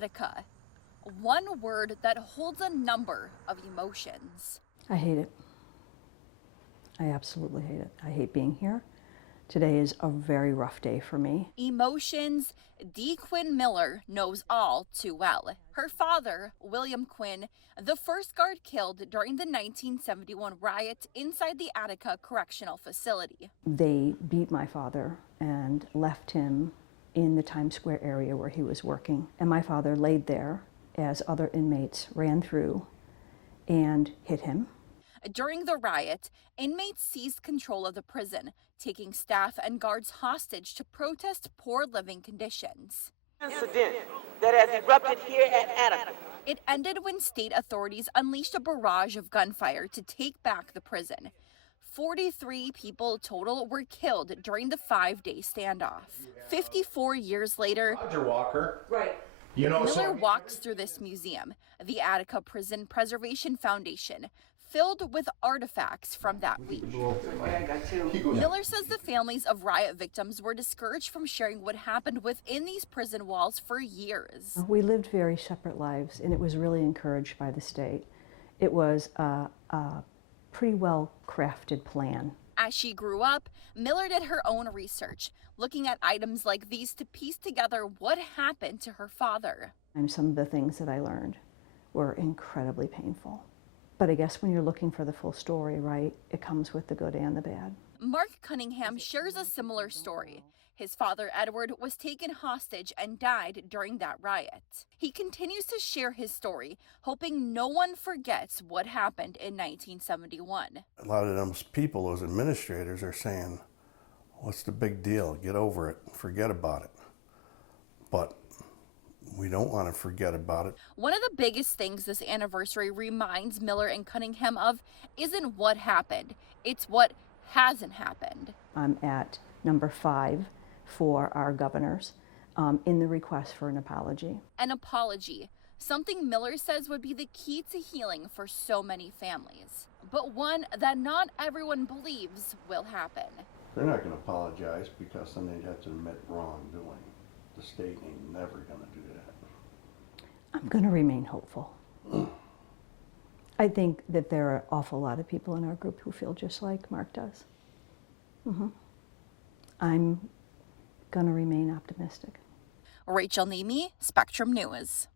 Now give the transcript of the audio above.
Attica. One word that holds a number of emotions. I hate it. I absolutely hate it. I hate being here. Today is a very rough day for me. Emotions Dee Quinn Miller knows all too well. Her father, William Quinn, the first guard killed during the 1971 riot inside the Attica Correctional Facility. They beat my father and left him in the Times Square area where he was working. And my father laid there as other inmates ran through and hit him. During the riot, inmates seized control of the prison, taking staff and guards hostage to protest poor living conditions. Incident that has erupted here at Attica. It ended when state authorities unleashed a barrage of gunfire to take back the prison. 43 people total were killed during the 5-day standoff. 54 years later, Roger Walker. Right. You know, Miller walks through this museum, the Attica Prison Preservation Foundation, filled with artifacts from that week. I got two. Miller says the families of riot victims were discouraged from sharing what happened within these prison walls for years. We lived very separate lives, and it was really encouraged by the state. It was a pretty well crafted plan. As she grew up, Miller did her own research, looking at items like these to piece together what happened to her father. And some of the things that I learned were incredibly painful. But I guess when you're looking for the full story, right, it comes with the good and the bad. Mark Cunningham shares a similar story. His father, Edward, was taken hostage and died during that riot. He continues to share his story, hoping no one forgets what happened in 1971. A lot of those people, those administrators, are saying, what's the big deal? Get over it. Forget about it. But we don't want to forget about it. One of the biggest things this anniversary reminds Miller and Cunningham of isn't what happened, it's what hasn't happened. I'm at number 5 for our governors in the request for an apology. An apology, something Miller says would be the key to healing for so many families, but one that not everyone believes will happen. They're not going to apologize because then they'd have to admit wrongdoing. The state ain't never going to do that. I'm going to remain hopeful. I think that there are an awful lot of people in our group who feel just like Mark does. I'm going to remain optimistic. Rachel Nemi, Spectrum News.